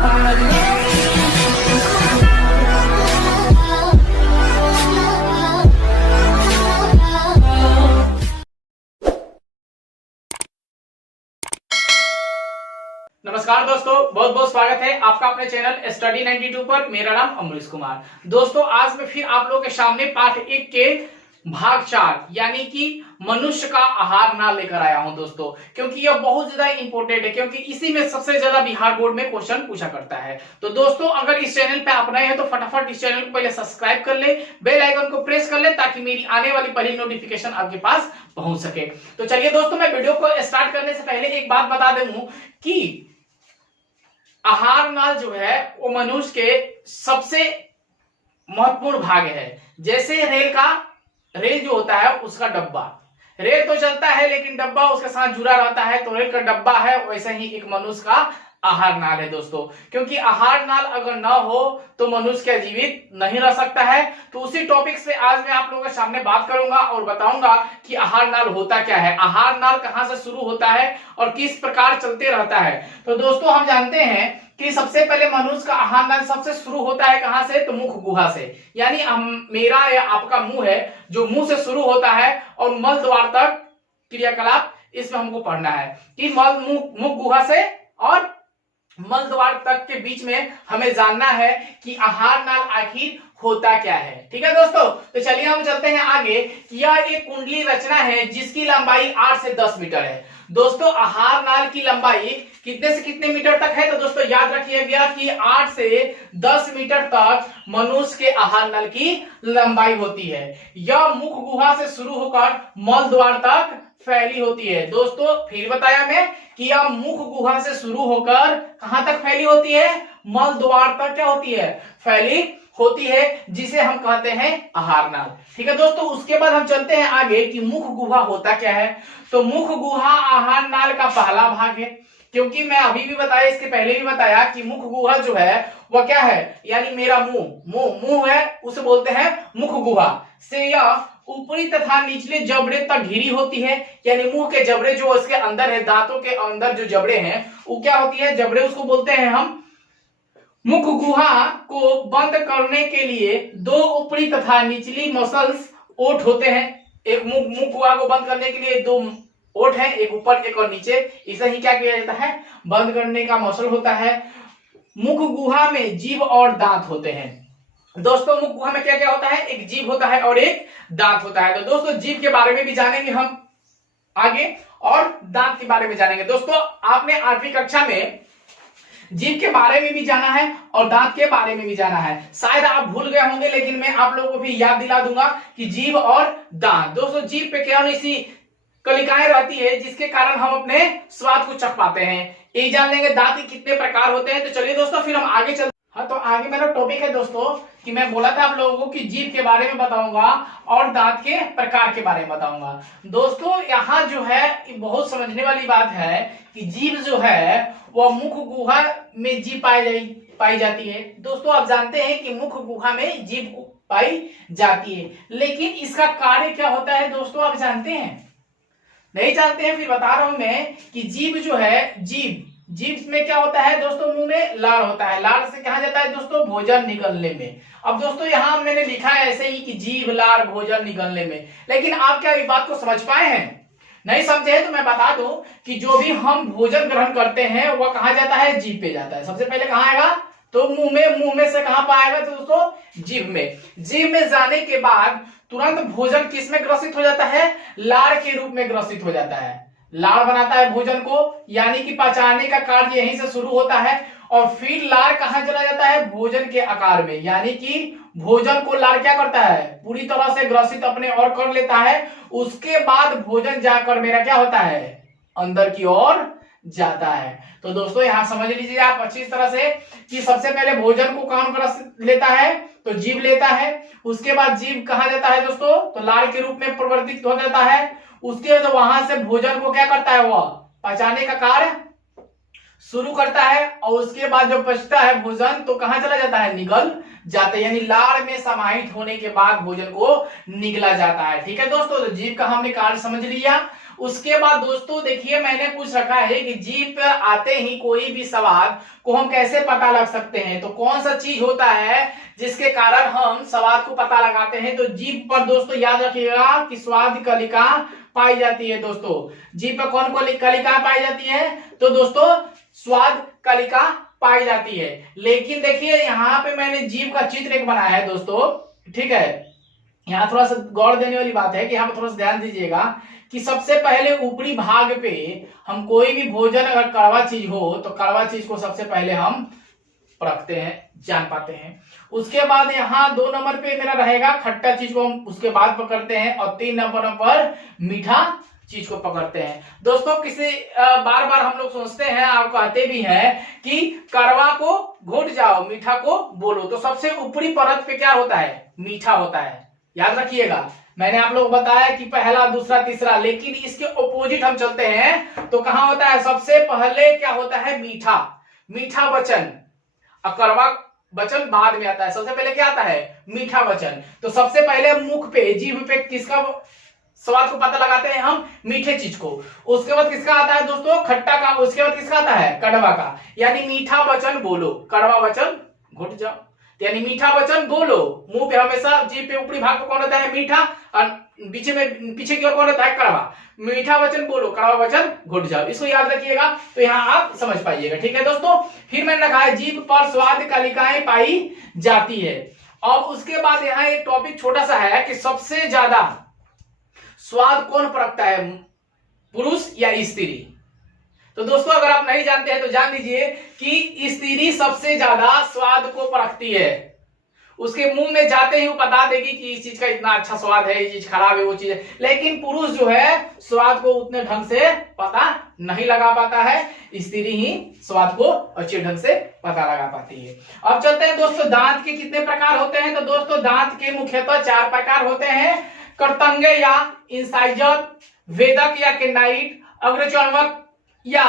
नमस्कार दोस्तों, बहुत बहुत स्वागत है आपका अपने चैनल स्टडी 92 पर। मेरा नाम अमरीश कुमार। दोस्तों, आज मैं फिर आप लोगों के सामने पाठ 1 के भाग 4 यानी कि मनुष्य का आहार नाल लेकर आया हूं दोस्तों, क्योंकि यह बहुत ज्यादा इंपॉर्टेंट है, क्योंकि इसी में सबसे ज्यादा बिहार बोर्ड में क्वेश्चन पूछा करता है। तो दोस्तों, अगर इस चैनल पे आप नए हैं तो फटाफट इस चैनल को पहले सब्सक्राइब कर ले, बेल आइकन को प्रेस कर ले, ताकि मेरी आने वाली पहली नोटिफिकेशन आपके पास पहुंच सके। तो चलिए दोस्तों, मैं वीडियो को स्टार्ट करने से पहले एक बात बता दूं कि आहार नाल जो है वो मनुष्य के सबसे महत्वपूर्ण भाग है। जैसे रेल जो होता है उसका डब्बा, रेल तो चलता है लेकिन डब्बा उसके साथ जुड़ा रहता है, तो रेल का डब्बा है, वैसे ही एक मनुष्य का आहार नाल है दोस्तों। क्योंकि आहार नाल अगर ना हो तो मनुष्य क्या जीवित नहीं रह सकता है। तो उसी टॉपिक से आज मैं आप लोगों के सामने बात करूंगा और बताऊंगा कि आहार नाल होता क्या है, आहार नाल कहां से शुरू होता है और किस प्रकार चलते रहता है। तो दोस्तों, हम जानते हैं कि सबसे पहले मनुष्य का आहार नाल सबसे शुरू होता है कहां से, तो मुख गुहा से। यानी मेरा या आपका मुंह है जो मुंह से शुरू होता है और मल द्वार तक क्रियाकलाप इसमें हमको पढ़ना है कि मुख गुहा से और मल द्वार तक के बीच में हमें जानना है कि आहार नाल आखिर होता क्या है। ठीक है दोस्तों, तो चलिए हम चलते हैं आगे कि यह एक कुंडली रचना है जिसकी लंबाई 8 से 10 मीटर है। दोस्तों, आहार नाल की लंबाई कितने से कितने मीटर तक है, तो दोस्तों याद रखिएगा कि 8 से 10 मीटर तक मनुष्य के आहार नाल की लंबाई होती है। यह मुख गुहा से शुरू होकर मल द्वार तक फैली होती है। दोस्तों, फिर बताया मैं कि यह मुख गुहा से शुरू होकर कहां तक फैली होती है, मल द्वार तक क्या होती है, फैली होती है, जिसे हम कहते हैं आहार नाल। ठीक है दोस्तों, उसके बाद हम चलते हैं आगे कि मुख गुहा होता क्या है। तो मुख गुहा आहार नाल का पहला भाग है, क्योंकि मैं अभी भी बताया, इसके पहले भी बताया कि मुख गुहा जो है वह क्या है, यानी मेरा मुंह है, उसे बोलते हैं मुख गुहा। से यह ऊपरी तथा निचले जबड़े तक घिरी होती है। यानी मुंह के जबड़े जो इसके अंदर है, दांतों के अंदर जो जबड़े हैं वो क्या होती है, जबड़े, उसको बोलते हैं हम। मुख गुहा को बंद करने के लिए 2 ऊपरी तथा निचली मसल्स ओठ होते हैं। एक मुख गुहा को बंद करने के लिए 2 ओठ है, एक ऊपर एक और नीचे। इसे ही क्या किया जाता है, बंद करने का मसल होता है। मुख गुहा में जीभ और दांत होते हैं। दोस्तों, मुख गुहा में क्या क्या होता है, एक जीभ होता है और एक दांत होता है। तो दोस्तों, जीभ के बारे में भी जानेंगे हम आगे और दांत के बारे में जानेंगे। दोस्तों, आपने 8वीं कक्षा में जीभ के बारे में भी जाना है और दांत के बारे में भी जाना है। शायद आप भूल गए होंगे, लेकिन मैं आप लोगों को भी याद दिला दूंगा कि जीभ और दांत। दोस्तों, जीभ पे क्या सी कलिकाएं रहती है जिसके कारण हम अपने स्वाद को चख पाते हैं। ये जान लेंगे दांत के कितने प्रकार होते हैं। तो चलिए दोस्तों, फिर हम आगे चलते। हाँ, तो आगे मेरा टॉपिक है दोस्तों कि मैं बोला था आप लोगों को कि जीभ के बारे में बताऊंगा और दांत के प्रकार के बारे में बताऊंगा। दोस्तों, यहाँ जो है बहुत समझने वाली बात है कि जीभ जो है वह मुख गुहा में जीभ पाई जाती है। दोस्तों, आप जानते हैं कि मुख गुहा में जीभ पाई जाती है, लेकिन इसका कार्य क्या होता है दोस्तों, आप जानते हैं? नहीं जानते हैं, फिर बता रहा हूं मैं कि जीभ जो है, जीभ में क्या होता है दोस्तों, मुंह में लार होता है। लार से कहा जाता है दोस्तों, भोजन निगलने में। अब दोस्तों, यहां मैंने लिखा है ऐसे ही कि जीभ, लार, भोजन निगलने में, लेकिन आप क्या इस बात को समझ पाए हैं? नहीं समझे हैं तो मैं बता दूं कि जो भी हम भोजन ग्रहण करते हैं वह कहां जाता है, जीभ पे जाता है। सबसे पहले कहां आएगा, तो मुंह में से कहां पाएगा तो दोस्तों, जीभ में। जीभ में जाने के बाद तुरंत भोजन किस में ग्रसित हो जाता है, लार के रूप में ग्रसित हो जाता है। लार बनाता है भोजन को, यानी कि पचाने का कार्य यहीं से शुरू होता है। और फिर लार कहां चला जाता है, भोजन के आकार में, यानी कि भोजन को लार क्या करता है, पूरी तरह से ग्रसित अपने और कर लेता है। उसके बाद भोजन जाकर मेरा क्या होता है, अंदर की ओर जाता है। तो दोस्तों, यहां समझ लीजिए आप अच्छी तरह से कि सबसे पहले भोजन को कौन ग्रसित लेता है, तो जीभ लेता है। उसके बाद जीभ कहा जाता है दोस्तों, तो लार के रूप में परिवर्तित हो जाता है। उसके बाद वहां से भोजन को क्या करता है, वह पचाने का कार्य शुरू करता है। और उसके बाद जब पचता है भोजन तो कहां चला जाता है, निगल जाता है, यानी लार में समाहित होने के बाद भोजन को निगला जाता है। ठीक है दोस्तों, तो जीभ का हमने कार्य समझ लिया। उसके बाद दोस्तों देखिए मैंने पूछ रखा है कि जीभ पर आते ही कोई भी स्वाद को हम कैसे पता लग सकते हैं। तो कौन सा चीज होता है जिसके कारण हम स्वाद को पता लगाते हैं। तो जीभ पर दोस्तों याद रखिएगा कि स्वाद कलिका पाई जाती है। दोस्तों जीभ पर कौन कौन कलिका पाई जाती है। तो दोस्तों स्वाद कलिका पाई जाती है। लेकिन देखिए यहाँ पे मैंने जीभ का चित्र एक बनाया है दोस्तों, ठीक है। यहाँ थोड़ा सा गौर देने वाली बात है कि यहाँ पर थोड़ा सा ध्यान दीजिएगा कि सबसे पहले ऊपरी भाग पे हम कोई भी भोजन अगर कड़वा चीज हो तो कड़वा चीज को सबसे पहले हम परखते हैं, जान पाते हैं। उसके बाद यहाँ 2 नंबर पे मेरा रहेगा खट्टा चीज को हम उसके बाद पकड़ते हैं, और 3 नंबर पर मीठा चीज को पकड़ते हैं। दोस्तों किसी बार बार हम लोग सोचते हैं और कहते भी हैं कि कड़वा को घुट जाओ मीठा को बोलो। तो सबसे ऊपरी परत पे क्या होता है, मीठा होता है। याद रखिएगा मैंने आप लोग बताया कि पहला दूसरा तीसरा, लेकिन इसके ऑपोजिट हम चलते हैं तो कहां होता है, सबसे पहले क्या होता है, मीठा। मीठा वचन, कड़वा वचन बाद में आता है। सबसे पहले क्या आता है, मीठा वचन। तो सबसे पहले मुख पे जीभ पे किसका स्वाद को पता लगाते हैं हम, मीठे चीज को। उसके बाद किसका आता है दोस्तों, खट्टा का। उसके बाद किसका आता है, कड़वा का। यानी मीठा वचन बोलो, कड़वा वचन घुट जाओ। यानी मीठा वचन बोलो, मुंह पे हमेशा जीभ पे ऊपरी भाग पे कौन होता है, मीठा, और पीछे की ओर कौन होता है, कड़वा। मीठा वचन बोलो, कड़वा वचन घुट जाओ। इसको याद रखिएगा तो यहाँ आप समझ पाइएगा, ठीक है दोस्तों। फिर मैंने कहा है जीभ पर स्वाद कलिकाएं पाई जाती है। अब उसके बाद यहाँ एक टॉपिक छोटा सा है कि सबसे ज्यादा स्वाद कौन परखता है, पुरुष या स्त्री। तो दोस्तों अगर आप नहीं जानते हैं तो जान लीजिए कि स्त्री सबसे ज्यादा स्वाद को परखती है। उसके मुंह में जाते ही वो बता देगी कि इस चीज का इतना अच्छा स्वाद है, ये चीज खराब है, वो चीज है। लेकिन पुरुष जो है स्वाद को उतने ढंग से पता नहीं लगा पाता है, स्त्री ही स्वाद को अच्छे ढंग से पता लगा पाती है। अब चलते हैं दोस्तों, दांत के कितने प्रकार होते हैं। तो दोस्तों दांत के मुख्यतः 4 प्रकार होते हैं, कर्तंग या इंसाइजर, वेदक या केंडाइट, अग्रचर्वक या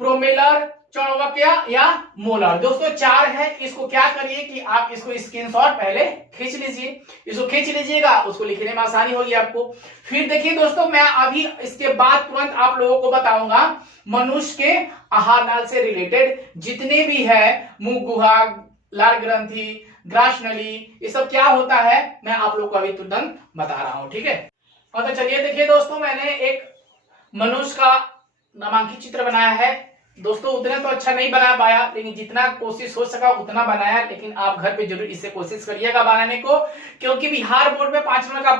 प्रोमेलर, चौवक या मोलर। दोस्तों 4 है। इसको क्या करिए कि आप इसको स्क्रीनशॉट पहले खींच लीजिए, इसको खींच लीजिएगा, उसको लिखने में आसानी होगी आपको। फिर देखिए दोस्तों मैं अभी इसके बाद तुरंत आप लोगों को बताऊंगा मनुष्य के आहार नाल से रिलेटेड जितने भी है, मुंह गुहा, लार ग्रंथि, ग्रास नली, ये सब क्या होता है मैं आप लोग को अभी तुरंत बता रहा हूं, ठीक है। और तो चलिए देखिए दोस्तों मैंने एक मनुष्य का नामांकित चित्र बनाया है। दोस्तों उतना तो अच्छा नहीं बना पाया, लेकिन जितना कोशिश हो सका उतना बनाया। लेकिन आप घर पे जरूर इससे कोशिश करिएगा बनाने को, क्योंकि बिहार बोर्ड में 5 नंबर का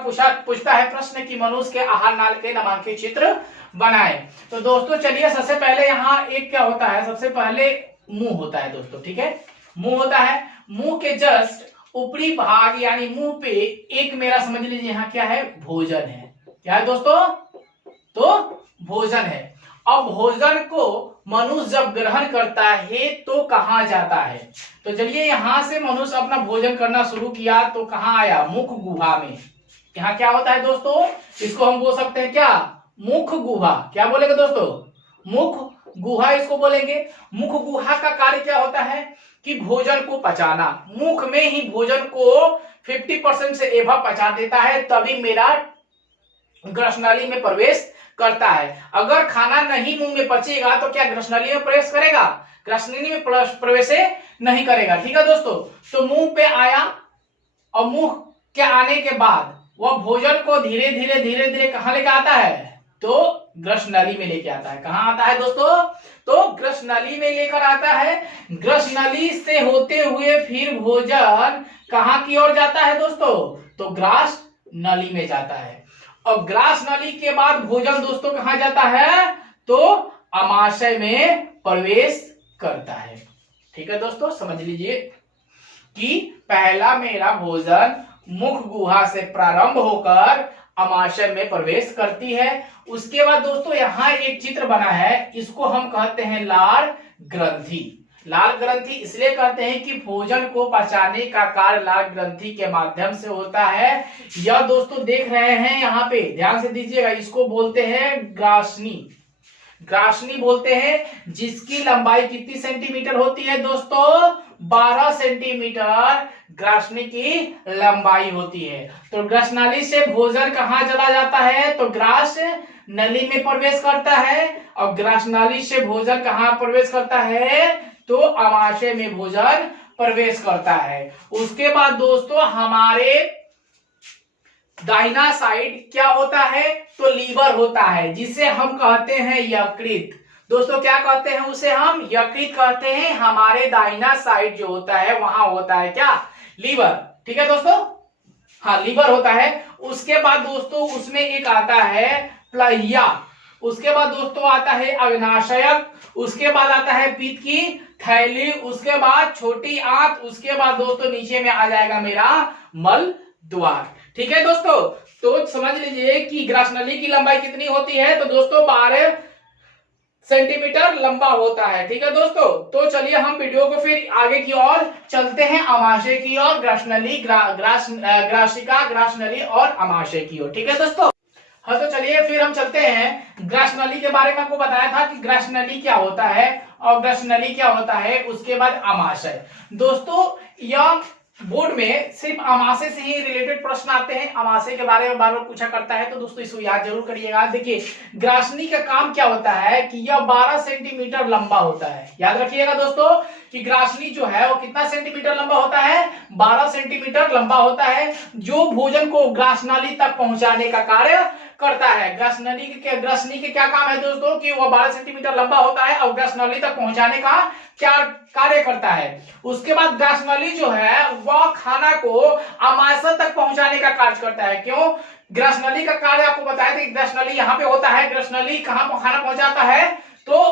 पूछता है प्रश्न कि मनुष्य के आहार नाल के नामांकित चित्र बनाए। तो दोस्तों चलिए सबसे पहले यहाँ एक क्या होता है, सबसे पहले मुंह होता है दोस्तों, ठीक है। मुंह होता है, मुंह के जस्ट ऊपरी भाग यानी मुंह पे एक मेरा समझ लीजिए यहाँ क्या है, भोजन है। क्या है दोस्तों, तो भोजन है। अब भोजन को मनुष्य जब ग्रहण करता है तो कहां जाता है। तो चलिए यहां से मनुष्य अपना भोजन करना शुरू किया तो कहां आया, मुख गुहा में। यहाँ क्या होता है दोस्तों, इसको हम बोल सकते हैं क्या, मुख गुहा। क्या बोलेंगे दोस्तों, मुख गुहा इसको बोलेंगे। मुख गुहा का कार्य क्या होता है कि भोजन को पचाना। मुख में ही भोजन को 50% से एभव पचा देता है, तभी मेरा ग्रसनाली में प्रवेश करता है। अगर खाना नहीं मुंह में पचेगा तो क्या ग्रसनाली में प्रवेश करेगा, ग्रसनाली में प्रवेश नहीं करेगा, ठीक है दोस्तों। तो मुंह पे आया और मुंह के आने के बाद वह भोजन को धीरे धीरे धीरे धीरे कहां लेकर आता है, तो ग्रसनाली में लेके आता है। कहां आता है दोस्तों, तो ग्रसनाली में लेकर आता है। ग्रसनाली से होते हुए फिर भोजन कहां की ओर जाता है दोस्तों, तो ग्रास नली में जाता है। और ग्रास नली के बाद भोजन दोस्तों कहां जाता है, तो अमाशय में प्रवेश करता है। ठीक है दोस्तों, समझ लीजिए कि पहला मेरा भोजन मुख गुहा से प्रारंभ होकर अमाशय में प्रवेश करती है। उसके बाद दोस्तों यहाँ एक चित्र बना है, इसको हम कहते हैं लार ग्रंथि। लाल ग्रंथि इसलिए कहते हैं कि भोजन को पचाने का कार्य लाल ग्रंथि के माध्यम से होता है। यह दोस्तों देख रहे हैं यहाँ पे, ध्यान से दीजिएगा, इसको बोलते हैं ग्रासनी। ग्रासनी बोलते हैं, जिसकी लंबाई कितनी सेंटीमीटर होती है दोस्तों, 12 सेंटीमीटर ग्रासनी की लंबाई होती है। तो ग्रासनाली से भोजन कहाँ चला जाता है? तो ग्रास नली में प्रवेश करता है। और ग्रासनाली से भोजन कहाँ प्रवेश करता है? तो अमाशय में भोजन प्रवेश करता है। उसके बाद दोस्तों हमारे दाहिना साइड क्या होता है? तो लीवर होता है, जिसे हम कहते हैं यकृत। दोस्तों क्या कहते हैं उसे? हम यकृत कहते हैं। हमारे दाहिना साइड जो होता है वहां होता है क्या? लीवर। ठीक है दोस्तों, हाँ लीवर होता है। उसके बाद दोस्तों उसमें एक आता है प्लहिया। उसके बाद दोस्तों आता है अग्नाशयक। उसके बाद आता है पित्त की थैली। उसके बाद छोटी आंत। उसके बाद दोस्तों नीचे में आ जाएगा मेरा मल द्वार। ठीक है दोस्तों, तो समझ लीजिए कि ग्रासनली की लंबाई कितनी होती है? तो दोस्तों 12 सेंटीमीटर लंबा होता है। ठीक है दोस्तों, तो चलिए हम वीडियो को फिर आगे की ओर चलते हैं, अमाशय की ओर, ग्रासनली ग्रासिका ग्रासनली और अमाशय की ओर। ठीक है दोस्तों, हाँ तो चलिए फिर हम चलते हैं। ग्रासनली के बारे में आपको बताया था कि ग्रासनली क्या होता है और ग्रासनली क्या होता है, उसके बाद अमाशय। दोस्तों यह बोर्ड में सिर्फ अमाशय से ही रिलेटेड प्रश्न आते हैं, अमाशय के बारे में बार बार पूछा करता है, तो दोस्तों इसको याद जरूर करिएगा। देखिए ग्रासनी का काम क्या होता है कि यह 12 सेंटीमीटर लंबा होता है। याद रखिएगा दोस्तों कि ग्रासनी जो है वो कितना सेंटीमीटर लंबा होता है? 12 सेंटीमीटर लंबा होता है, जो भोजन को ग्रासनाली तक पहुंचाने का कार्य करता है। ग्रासनी के क्या काम है दोस्तों? कि वह 12 सेंटीमीटर लंबा होता है और ग्रासनाली तक पहुंचाने का क्या कार्य करता है। उसके बाद ग्रासनाली जो है वह खाना को अमाशय तक पहुंचाने का कार्य करता है। क्यों? ग्रासनाली का कार्य आपको बताया था कि ग्रासनाली यहाँ पे होता है। ग्रासनाली कहाँ खाना पहुंचाता है? तो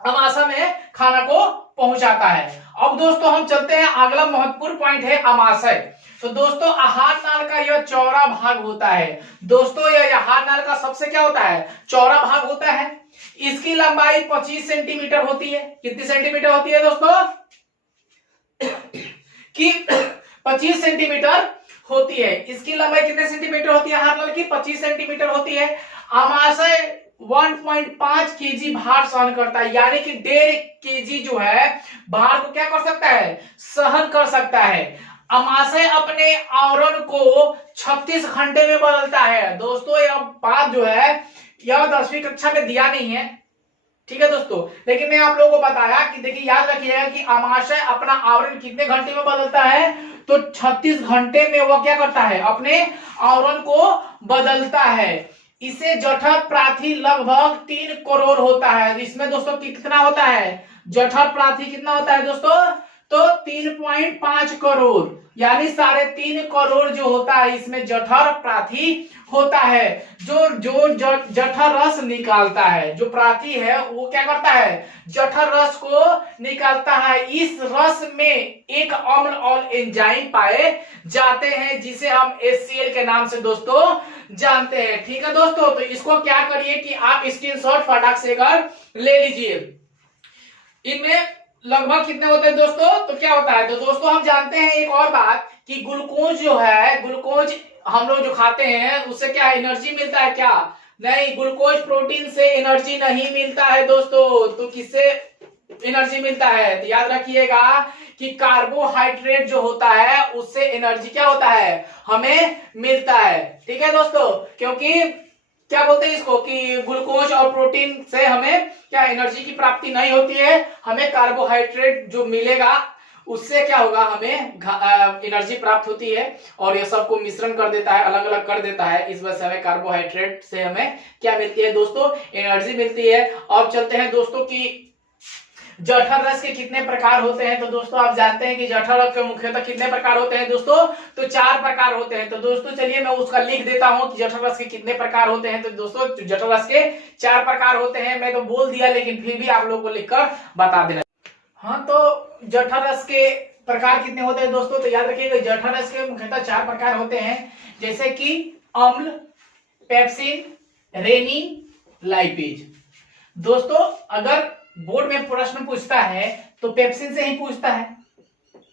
अमाशय में खाना को पहुंचाता है। अब दोस्तों हम चलते हैं, अगला महत्वपूर्ण पॉइंट है अमाशय। तो दोस्तों आहार नाल का यह चौड़ा भाग होता है। दोस्तों यह आहार नाल का सबसे क्या होता है? चौड़ा भाग होता है। इसकी लंबाई 25 सेंटीमीटर होती है। कितनी सेंटीमीटर होती है दोस्तों? कि 25 सेंटीमीटर होती है। इसकी लंबाई कितने सेंटीमीटर होती है? आहार नाल की 25 सेंटीमीटर होती है। अमाशय 1.5 केजी भार सहन करता है, यानी कि 1.5 केजी जो है भार को क्या कर सकता है? सहन कर सकता है। अमाशय अपने आवरण को 36 घंटे में बदलता है। दोस्तों यह बात जो है यह 10वीं कक्षा में दिया नहीं है, ठीक है दोस्तों, लेकिन मैं आप लोगों को बताया कि देखिए याद रखिएगा कि अमाशय अपना आवरण कितने घंटे में बदलता है? तो 36 घंटे में वह क्या करता है? अपने आवरण को बदलता है। इसे जठर प्राथी लगभग 3 करोड़ होता है। इसमें दोस्तों कितना होता है? जठर प्राथी कितना होता है दोस्तों? तो 3.5 करोड़, यानी 3.5 करोड़ जो होता है इसमें जठर प्राथी होता है। जो जठर रस निकालता है, जो प्राथी है वो क्या करता है? जठर रस को निकालता है। इस रस में एक अम्ल और एंजाइम पाए जाते हैं, जिसे हम HCl के नाम से दोस्तों जानते हैं। ठीक है दोस्तों, तो इसको क्या करिए कि आप स्क्रीनशॉट फटाक से कर ले लीजिए। इनमें लगभग कितने होते हैं दोस्तों? तो क्या होता है? तो दोस्तों हम जानते हैं एक और बात कि ग्लूकोज जो है, ग्लूकोज हम लोग जो खाते हैं उससे क्या एनर्जी मिलता है? क्या नहीं, ग्लूकोज प्रोटीन से एनर्जी नहीं मिलता है दोस्तों। तो किससे एनर्जी मिलता है? तो याद रखिएगा कि कार्बोहाइड्रेट जो होता है उससे एनर्जी क्या होता है? हमें मिलता है। ठीक है दोस्तों, क्योंकि क्या बोलते हैं इसको कि ग्लूकोज और प्रोटीन से हमें क्या एनर्जी की प्राप्ति नहीं होती है, हमें कार्बोहाइड्रेट जो मिलेगा उससे क्या होगा? हमें एनर्जी प्राप्त होती है। और ये सबको मिश्रण कर देता है, अलग अलग कर देता है। इस वजह से हमें कार्बोहाइड्रेट से हमें क्या मिलती है दोस्तों? एनर्जी मिलती है। अब चलते हैं दोस्तों कि जठर रस के कितने प्रकार होते हैं। तो दोस्तों आप जानते हैं कि जठर रस के मुख्यतः कितने प्रकार होते हैं दोस्तों? तो 4 प्रकार होते हैं। तो दोस्तों चलिए मैं उसका लिख देता हूं कि जठर रस के कितने प्रकार होते हैं। तो दोस्तों जठर रस के 4 प्रकार होते हैं। मैं तो बोल दिया, लेकिन फिर भी आप लोगों को लिखकर बता देना। हाँ, तो जठर रस के प्रकार कितने होते हैं दोस्तों? तो याद रखिएगा जठर रस के मुख्यतः 4 प्रकार होते हैं, जैसे कि अम्ल, पेप्सिन, रेनिन, लाइपेज। दोस्तों अगर बोर्ड में प्रश्न पूछता है तो पेप्सिन से ही पूछता है।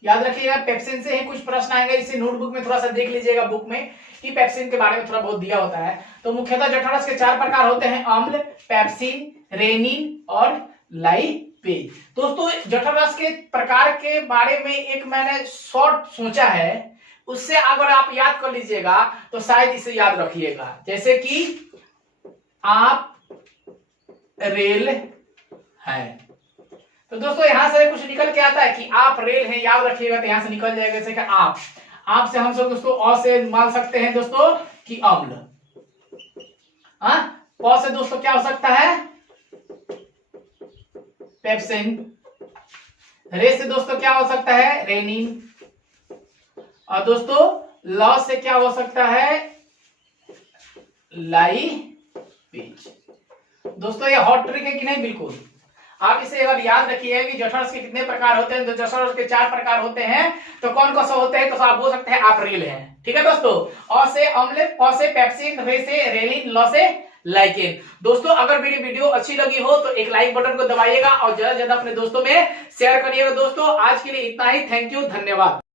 याद रखिएगा पेप्सिन से ही कुछ प्रश्न आएंगे। इसे नोटबुक में थोड़ा सा देख लीजिएगा, बुक में कि पेप्सिन के बारे में थोड़ा बहुत दिया होता है। तो मुख्यतः जठर रस के 4 प्रकार होते हैं, अम्ल, पेप्सिन, रेनिन और लाइपेज। पेज। दोस्तों जठररस के प्रकार के बारे में एक मैंने शॉर्ट सोचा है, उससे अगर आप याद कर लीजिएगा तो शायद इसे याद रखिएगा। जैसे कि आप रेल है, तो दोस्तों यहां से कुछ निकल के आता है कि आप रेल है, याद रखिएगा तो यहां से निकल जाएगा। जैसे कि आप से हम सब दोस्तों अ से मान सकते हैं दोस्तों कि अम्ल। प से दोस्तों क्या हो सकता है, पेप्सिन। रे से दोस्तों क्या हो सकता है, रेनिन। और दोस्तों ल से क्या हो सकता है, लाइपेज। दोस्तों ये हॉट ट्रिक है कि नहीं, बिल्कुल। आप इसे अगर याद रखिए कि जठरस के कितने प्रकार होते हैं, तो जठरस के 4 प्रकार होते हैं, तो कौन कौन सा होते हैं, तो आप बोल सकते हैं आप रेल हैं। ठीक है दोस्तों, अ से अम्ल, प से पेप्सिन, रे से रेलिन, ल से लाइकेन। दोस्तों अगर मेरी वीडियो अच्छी लगी हो तो एक लाइक बटन को दबाइएगा और ज्यादा से ज्यादा अपने दोस्तों में शेयर करिएगा। दोस्तों आज के लिए इतना ही, थैंक यू, धन्यवाद।